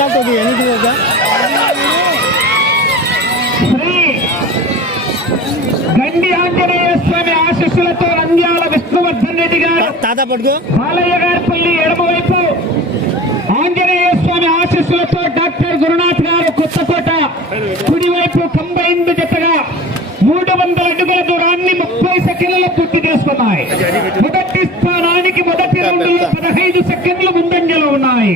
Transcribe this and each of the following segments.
ಕಾಟೋದು ಎನಿಗೆ ಹೋಗ శ్రీ గండి ఆంజనేయ స్వామి ఆశీస్సులతో నంద్యాల విష్ణువర్ధన్ రెడ్డి గారు తాత పట్టుకో బాలయ్య గారిపల్లి ఎడమవైపు ఆంజనేయ స్వామి ఆశీస్సులతో డాక్టర్ గురునాథ్ గారు కొత్తకోట కుడివైపు కంబైన్డ్ జతగా మూడు వందల అడుగుల దూరాన్ని ముప్పై సెకండ్లలో పూర్తి చేసుకున్నాయి మొదటి స్థానానికి మొదటి రౌండ్లో పదహైదు సెకండ్లు ముందంజలో ఉన్నాయి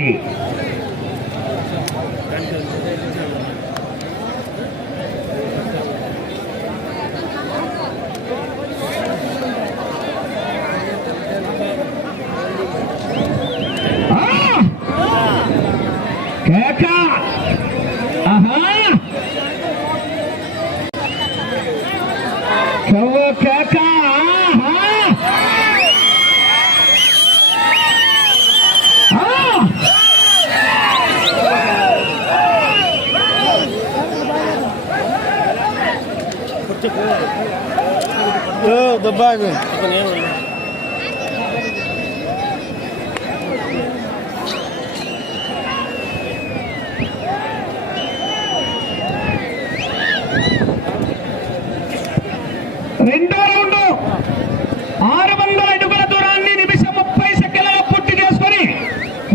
రెండో రౌండ్. ఆరు వందల అడుగుల దూరాన్ని నిమిషం ముప్పై సెకండ్ల పూర్తి చేసుకుని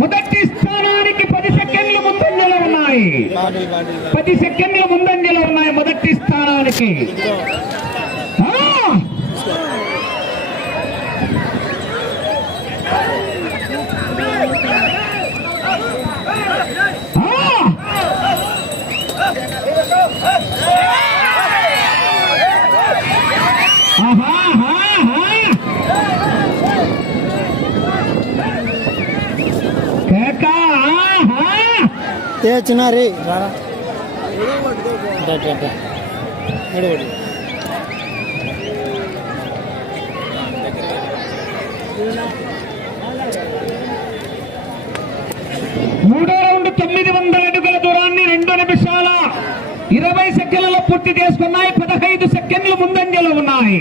మొదటి స్థానానికి పది సెకండ్ల ముందంజలో ఉన్నాయి. పది సెకండ్ల ముందంజలో ఉన్నాయి మొదటి స్థానానికి ఆ! ఆ! ఆహా, ఆహా, ఆహా. కేక, ఆహా. ఏ చిన్నారి? మూడో రౌండ్ తొమ్మిది వందల అడుగుల దూరాన్ని రెండు నిమిషాల ఇరవై సెకండ్లలో పూర్తి చేసుకున్నాయి. పదహైదు సెకండ్లు ముందంజలో ఉన్నాయి.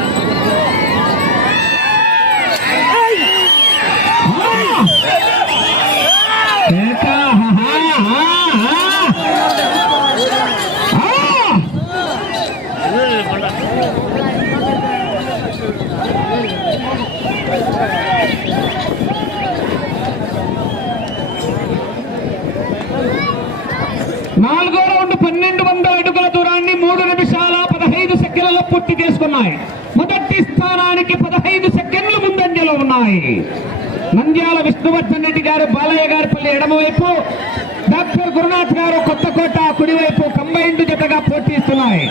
ఆ! కేక, ఆహా, ఆహా. ఆ! నాలుగో రౌండ్ పన్నెండు వందల అడుగుల దూరాన్ని మూడు నిమిషాల పదహైదు సెకండ్లలో పూర్తి చేసుకున్నాయి. మొదటి స్థానానికి పదహైదు సెకండ్లు ముందంజలో ఉన్నాయి. నంద్యాల విష్ణువర్ధన్ రెడ్డి గారు బాలయ్య గారిపల్లి ఎడమవైపు డాక్టర్ గురునాథ్ గారు కొత్తకోట కుడివైపు కంబైన్డ్ జతగా పోటీస్తున్నాయి ఇస్తున్నాయి.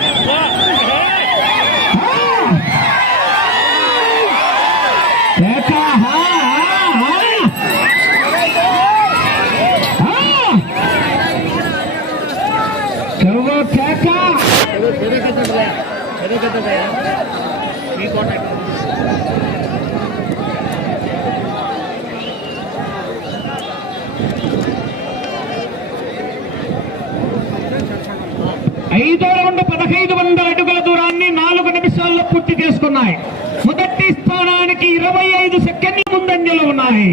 కేక, హా, హా, హా. ఆ! కవ్వ కేక ఐదో రౌండ్ పదహైదు వందల అడుగుల దూరాన్ని నాలుగు నిమిషాల్లో పూర్తి చేసుకున్నాయి. మొదటి స్థానానికి ఇరవై ఐదు సెకండ్ల ముందంజలో ఉన్నాయి.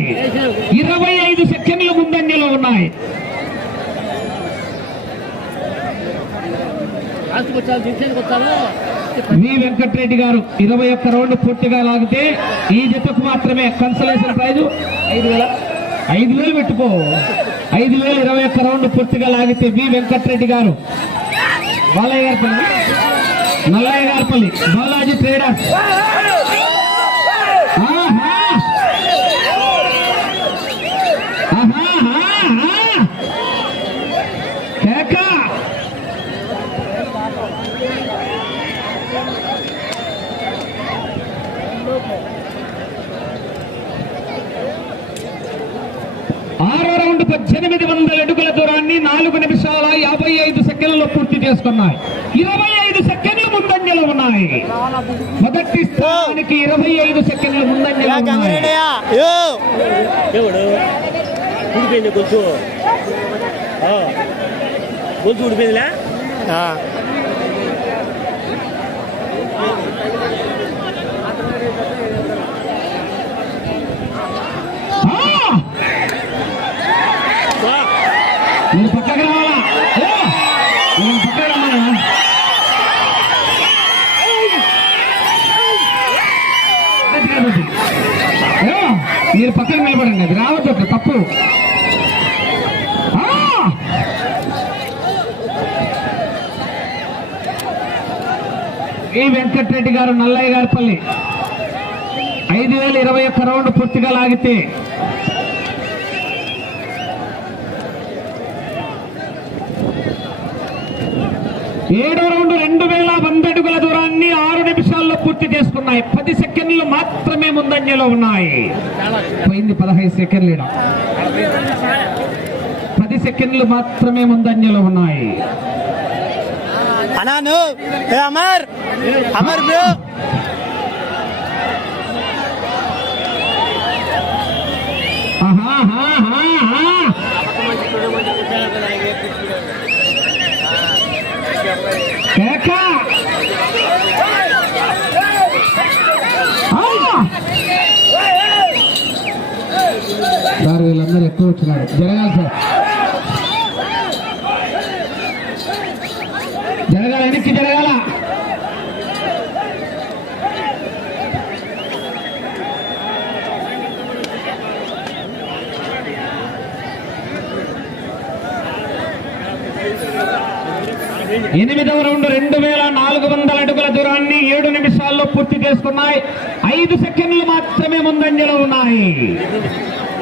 ఇరవై ఐదు సెకండ్ల ముందంజలో ఉన్నాయి. వి వెంకటరెడ్డి గారు ఇరవై ఒక్క రౌండ్ పూర్తిగా లాగితే ఈ జతకు మాత్రమే కన్సలేషన్ ప్రైజు ఐదు వేల? ఐదు వేలు పెట్టుకో. ఐదు వేలు ఇరవై ఒక్క రౌండ్ పూర్తిగా లాగితే వి వెంకటరెడ్డి గారు. బాలయ్య గారిపల్లి నల్లయ్య గారిపల్లి బాలాజీ ట్రేడర్స్! ఆహా, ఆహా! కేక! ఆరో రౌండ్ పద్దెనిమిది వందల అడుగుల దూరాన్ని నాలుగు నిమిషాల యాభై ఐదు సెకండ్లలో పూర్తి చేసుకున్నాయి. ఇరవై ఐదు సెకండ్ల ముందంజలో ఉన్నాయి. మొదటి స్థానానికి ఇరవై ఐదు సెకండ్లు ముందంజలో ఉన్నాయి. గంగిరెడ్డియా యో ఎవడు ఊడిపోయింది గొలుసు ఆ. గొలుసు ఊడిపోయిందిలే ఆ, ఆ! వా. మీరు పక్కకి రావాలా ఏ! నేను పక్కకి రమ్మన్నా గట్టిగా కొట్టి. ఏ! మీరు పక్కన నిలబడండి. అది రావద్దు తప్పు. ఈ వెంకటరెడ్డి గారు నల్లయ్య గారిపల్లి ఐదు వేల ఇరవై ఒక్క రౌండ్ పూర్తిగా లాగితే. ఏడో రౌండ్ రెండు వేల వంద అడుగుల దూరాన్ని ఆరు నిమిషాల్లో పూర్తి చేసుకున్నాయి. పది సెకండ్లు మాత్రమే ముందంజలో ఉన్నాయి. పోయింది పదహైదు సెకండ్లు. పది సెకండ్లు మాత్రమే ముందంజలో ఉన్నాయి. అన్నా నువ్వు ఏ అమర్. అమర్ బ్రో. ఆహా, ఆహా, ఆహా, ఆహా. కేక. ఆ! అందరూ ఎక్కువ వచ్చినారు. జరగాలి సార్. జరగాల వెనక్కి జరగాల? ఎనిమిదవ రౌండ్ రెండు వేల నాలుగు వందల అడుగుల దూరాన్ని ఏడు నిమిషాల్లో పూర్తి చేసుకున్నాయి. ఐదు సెకండ్లు మాత్రమే ముందంజలో ఉన్నాయి.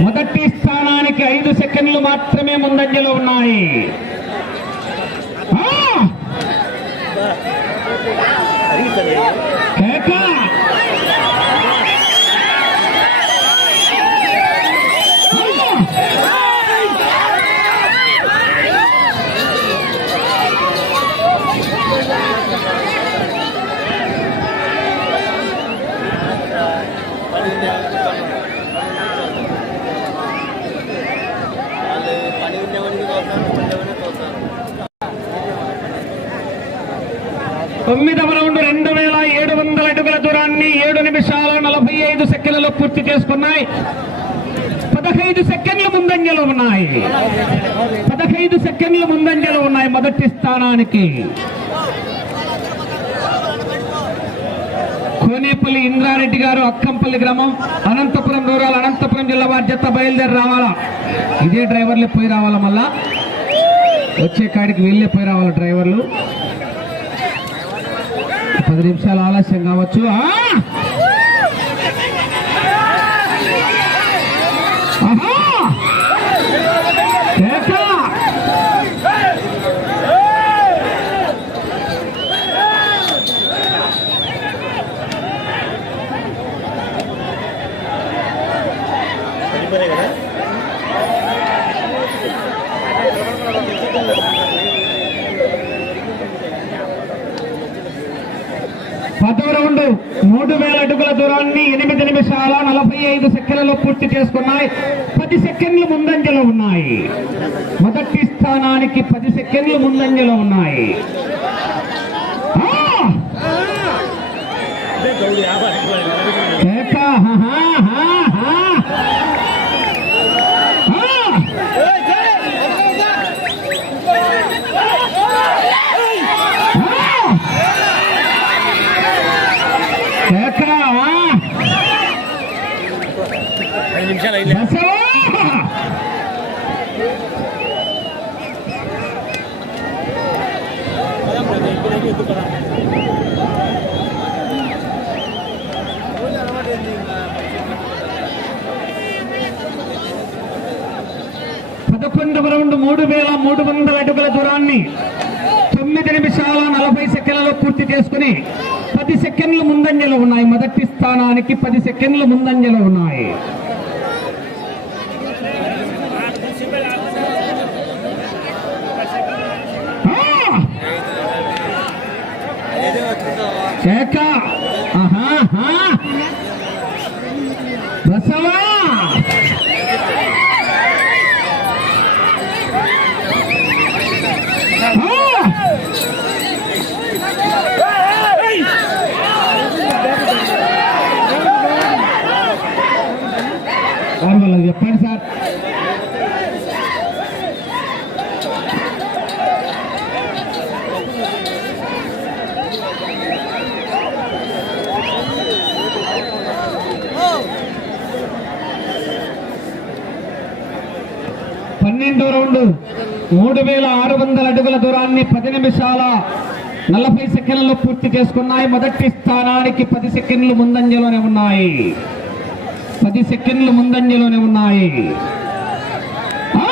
మొదటి స్థానానికి ఐదు సెకండ్లు మాత్రమే ముందంజలో ఉన్నాయి ఆ! కేక! ఆ! తొమ్మిదవ రౌండ్ రెండు వేల ఏడు వందల అడుగుల దూరాన్ని ఏడు నిమిషాల నలభై ఐదు సెకండ్లలో పూర్తి చేసుకున్నాయి. పదహైదు సెకండ్ల ముందంజలు ఉన్నాయి. పదహైదు సెకండ్ల ముందంజలు ఉన్నాయి మొదటి స్థానానికి. కోనేపల్లి ఇంద్రారెడ్డి గారు అక్కంపల్లి గ్రామం అనంతపురం దూరాలు అనంతపురం జిల్లా వారి జత బయలుదేరి రావాలా? ఇదే డ్రైవర్లే పోయి రావాలా మళ్ళా? వచ్చే కాడికి వెళ్ళే పోయి రావాలా డ్రైవర్లు? పది నిమిషాలు ఆలస్యం కావచ్చు ఆ! ఆహా! కేక! పడిపోయినాయి కదా పదో రౌండ్ మూడు వేల అడుగుల దూరాన్ని ఎనిమిది నిమిషాల నలభై ఐదు సెకండ్లలో పూర్తి చేసుకున్నాయి. పది సెకండ్లు ముందంజలో ఉన్నాయి. మొదటి స్థానానికి పది సెకండ్లు ముందంజలో ఉన్నాయి. ఆ! అదే గౌడి వ్యాపారం కేక! హా, హా, హా, హా. ఆ! ఆ! కేక! ఆ! ఐదు నిమిషాలు అయింది బసవా! పదకొండవ రౌండ్ మూడు వేల మూడు వందల అడుగుల దూరాన్ని తొమ్మిది నిమిషాల నలభై సెకండ్లలో పూర్తి చేసుకుని పది సెకండ్లు ముందంజలో ఉన్నాయి. మొదటి స్థానానికి పది సెకండ్లు ముందంజలో ఉన్నాయి! కేక ఆహా, ఆహా. బసవా ఆ! సార్ వాళ్ళకి చెప్పండి సార్ పన్నెండో రౌండ్ మూడు వేల ఆరు వందల అడుగుల దూరాన్ని పది నిమిషాల నలభై సెకండ్లు పూర్తి చేసుకున్నాయి. మొదటి స్థానానికి పది సెకండ్లు ముందంజలోనే ఉన్నాయి. పది సెకండ్లు ముందంజలోనే ఉన్నాయి. ఆ!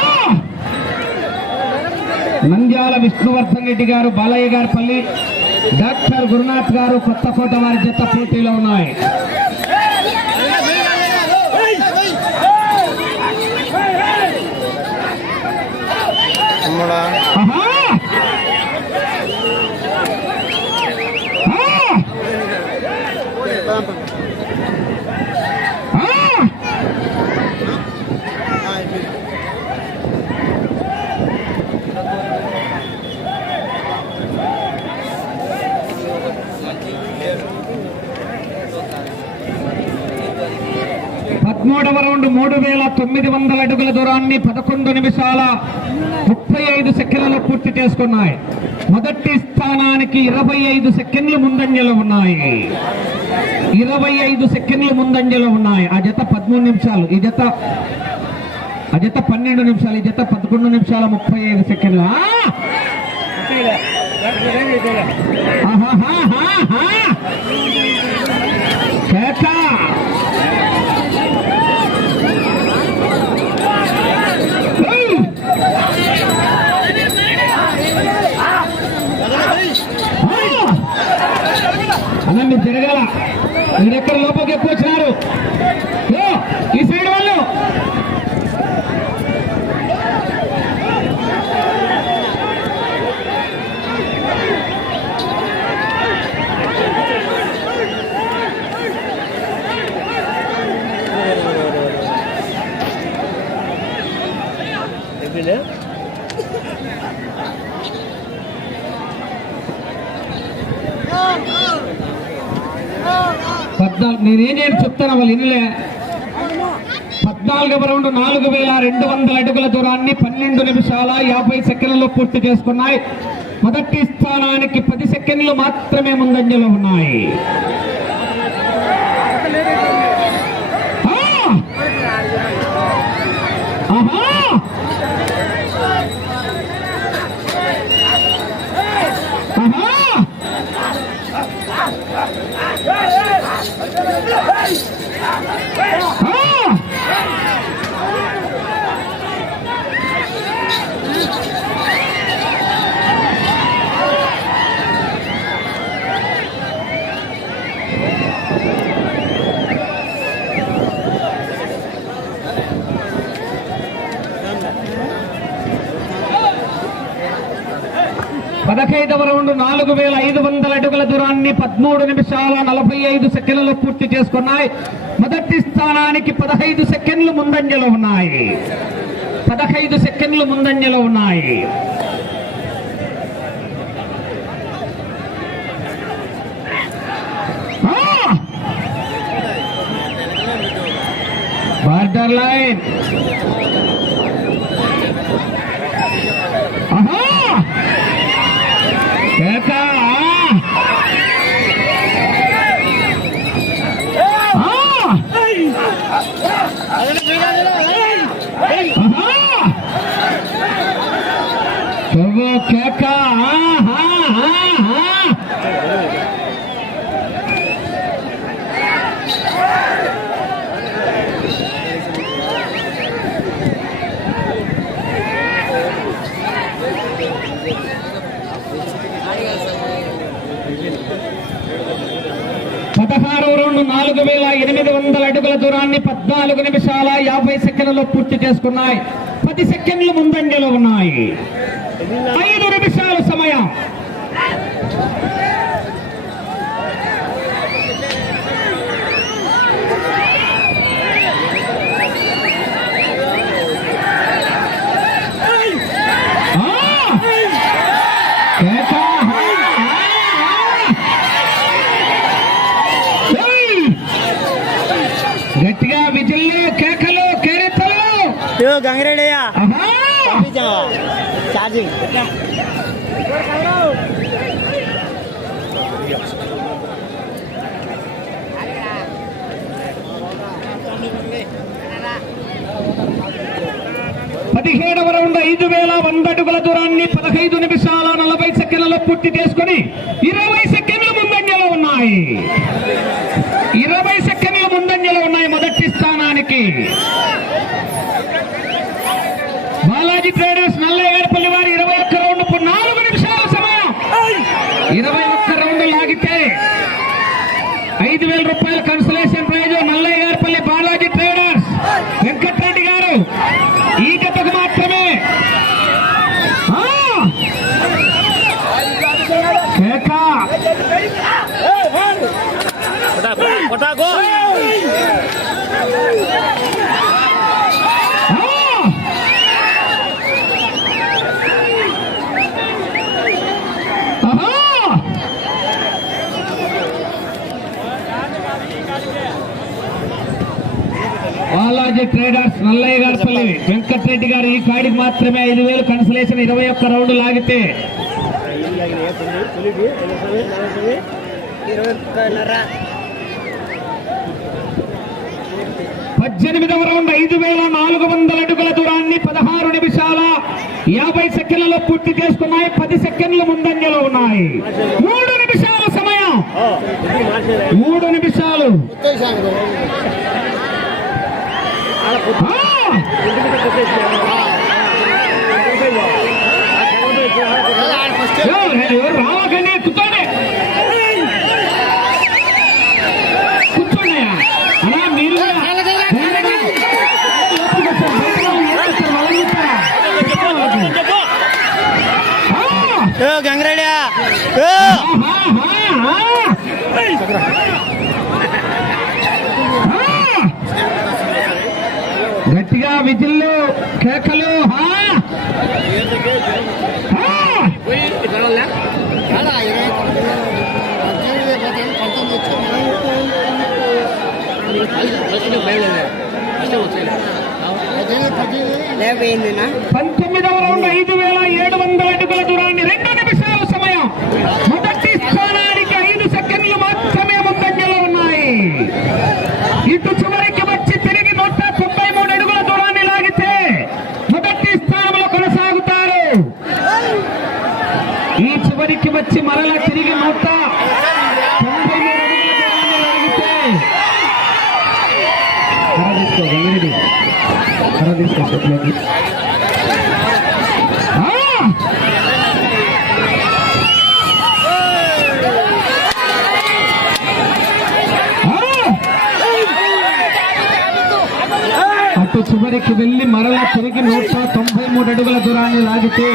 నంద్యాల విష్ణువర్ధన్ రెడ్డి గారు బాలయ్య గారి పల్లి డాక్టర్ గురునాథ్ గారు కొత్తకోట వారి జత పోటీలో ఉన్నాయి తమ్ముడా ఆహా! ఆ! ఆ! పదమూడవ రౌండ్ మూడు వేల తొమ్మిది వందల అడుగుల పదకొండు నిమిషాల ముప్పై ఐదు సెకండ్లు పూర్తి చేసుకున్నాయి. మొదటి స్థానానికి ఇరవై ఐదు సెకండ్లు ముందంజలో ఉన్నాయి. ఇరవై ఐదు సెకండ్లు ముందంజలో ఉన్నాయి. ఆ జత పదమూడు నిమిషాలు ఈ జత ఆ జత పన్నెండు నిమిషాలు ఈ జత పదకొండు నిమిషాల ముప్పై ఐదు సెకండ్లు. ఆ! ఆహాహాహాహా! కేక! ఏయ్! ఆ! అలా మీరు జరగాల మీరు ఎక్కడ లోపలికి ఎక్కువ వచ్చినారు ఈ సైడ్ వాళ్ళు చెప్పిండే నేనేం చెప్తాను వాళ్ళు ఇనులే. పద్నాలుగవ రౌండ్ నాలుగు వేల రెండు వందల అడుగుల దూరాన్ని పన్నెండు నిమిషాల యాభై సెకండ్లలో పూర్తి చేసుకున్నాయి. మొదటి స్థానానికి పది సెకండ్లు మాత్రమే ముందంజలో ఉన్నాయి ఆ! ఆహా! ఆహా! ఆ! పదహైదవ రౌండ్ నాలుగు వేల ఐదు వందల అడుగుల దూరాన్ని పదమూడు నిమిషాల నలభై ఐదు సెకండ్లలో పూర్తి చేసుకున్నాయి. మొదటి స్థానానికి పదహైదు సెకండ్లు ముందంజలో ఉన్నాయి. పదహైదు సెకండ్లు ముందంజలో ఉన్నాయి. బార్డర్ లైన్ ఆహా కేక ఆ! ఆహా! నువ్వు కేక. పదహారు రెండు నాలుగు వేల ఎనిమిది వందల అడుగుల దూరాన్ని పద్నాలుగు నిమిషాల యాభై సెకండ్లలో పూర్తి చేసుకున్నాయి. పది సెకండ్లు ముందంజలో ఉన్నాయి. ಐದು ನಿಮಿಷಾಲ ಸಮಯ గట్టిగా విజిల్లు కేకలు కేరితలు గంగరేడయ్య గంగిరెడ్డియా పదిహేడవ రౌండ్ ఐదు వేల వంద అడుగుల దూరాన్ని పదహైదు నిమిషాల నలభై సెకండ్లలో పూర్తి చేసుకుని ఇరవై సెకండ్ల ముందంజలో ఉన్నాయి. ఇరవై సెకండ్ల ముందంజలో ఉన్నాయి మొదటి స్థానానికి బాలాజీ ట్రేడర్స్ నల్లయ్య గారిపల్లి వారి ఇరవై ఒక్క రౌండ్ పు- నాలుగు నిమిషాల సమయం ఇరవై ఒక్క రౌండ్ లాగితే ఐదు వేల రూపాయల consolation prize Nallayya Garipalli Balaji traders Venkatareddy garu ఈ జతకు మాత్రమే ఆ! కేక! కొట్టాకో ఆ! ఆహా! బాలాజీ ట్రేడర్స్ నల్లయ్య గారిపల్లి వెంకటరెడ్డి గారు ఈ కాడికి మాత్రమే ఐదు వేలు కన్సలేషన్ ఇరవై ఒక్క రౌండ్ లాగితే. పద్దెనిమిదవ రౌండ్ ఐదు వేల నాలుగు వందల అడుగుల దూరాన్ని పదహారు నిమిషాల యాభై సెకండ్లలో పూర్తి చేసుకున్నాయి. పది సెకండ్లు ముందంజలో ఉన్నాయి. మూడు నిమిషాల సమయం. మూడు నిమిషాలు. ఆ! ఎవరు? ఎవరు? రావకండి కూర్చోండి కూర్చోండి అలా మీరు కూడా ధైర్యంగా లోపలికి వచ్చారు. బయట వాళ్ళు ఏం చేస్తారు? వాళ్ళని చెప్తారా? చెప్పు ఆ! ఏ గంగిరెడ్డియా ఏ ఆహా, ఆహా, ఆ! ఆ! గట్టిగా విజిల్లు కేకలు లేకపోయిందినా ఆ! పంతొమ్మిదవ రౌండ్ ఐదు వేల ఏడు వందల అడుగుల దూరాన్ని రెండు నిమిషాల సమయం మొదటి స్థానానికి ఐదు సెకండ్లు మాత్రమే ముందంజలో ఉన్నాయి ఇటు చివరికి వచ్చి తిరిగి నూట తొంభై మూడు అడుగుల దూరాన్ని లాగితే మొదటి స్థానంలో కొనసాగుతారు ఈ చివరికి వచ్చి మరలా తిరిగి నూట తొంభై మూడు అడుగుల దూరాన్ని లాగితే కర్ర తీసుకో గంగిరెడ్డి కర్ర తీసుకో చేతిలోకి ఆ! ఆ! అటు వెళ్ళి మరల తిరిగి నూట తొంభై మూడు అడుగుల దూరాన్ని లాగితే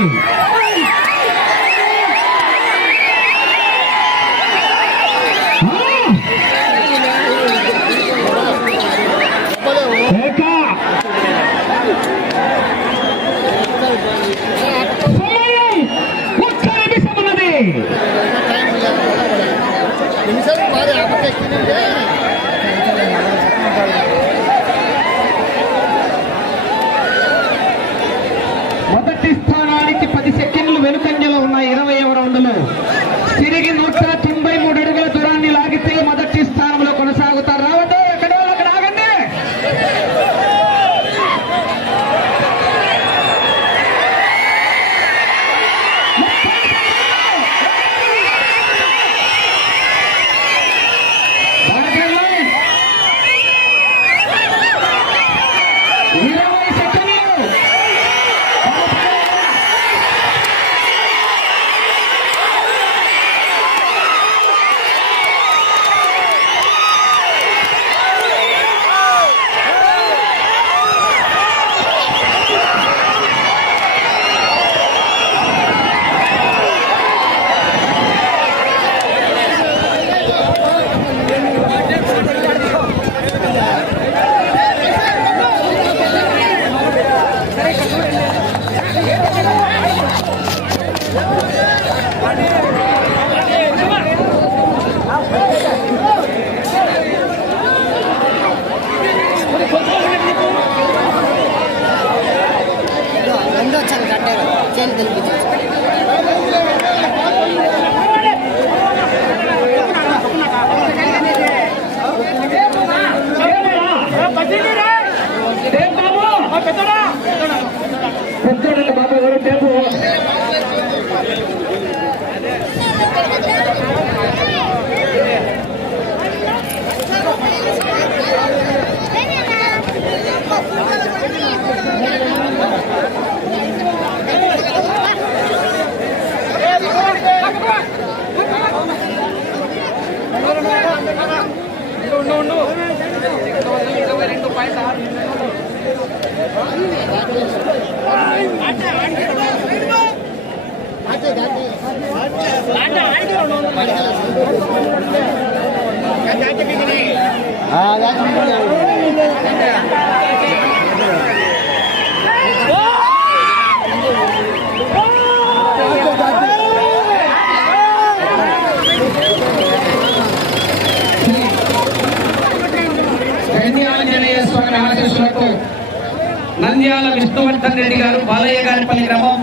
నంద్యాల విష్ణువర్ధన్ రెడ్డి గారు బాలయ్య గారిపల్లి గ్రామం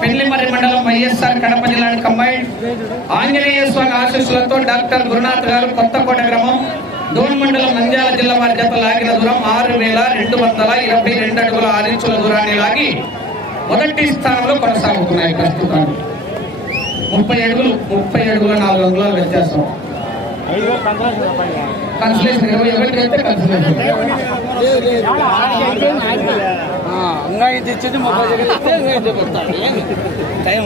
పెళ్ళిమర్రి మండలం వైఎస్ఆర్ కడప జిల్లా కంబైండ్ ఆంజనేయ స్వామి ఆశీస్సులతో డాక్టర్ గురునాథ్ గారు కొత్తకోట గ్రామం దోన్ మండలం నంద్యాల జిల్లా వారి జత లాగిన దూరం ఆరు వేల రెండు వందల ఇరవై రెండు అడుగుల ఆరు ఇంచుల దూరాన్ని లాగి మొదటి స్థానంలో కొనసాగుతున్నాయి ప్రస్తుతం ముప్పై అడుగులు ముప్పై అడుగుల నాలుగు అంగుళాల వ్యత్యాసం. కన్సలేషన్ ఇరవై ఒకటి అయితే కన్సలేషన్ టైం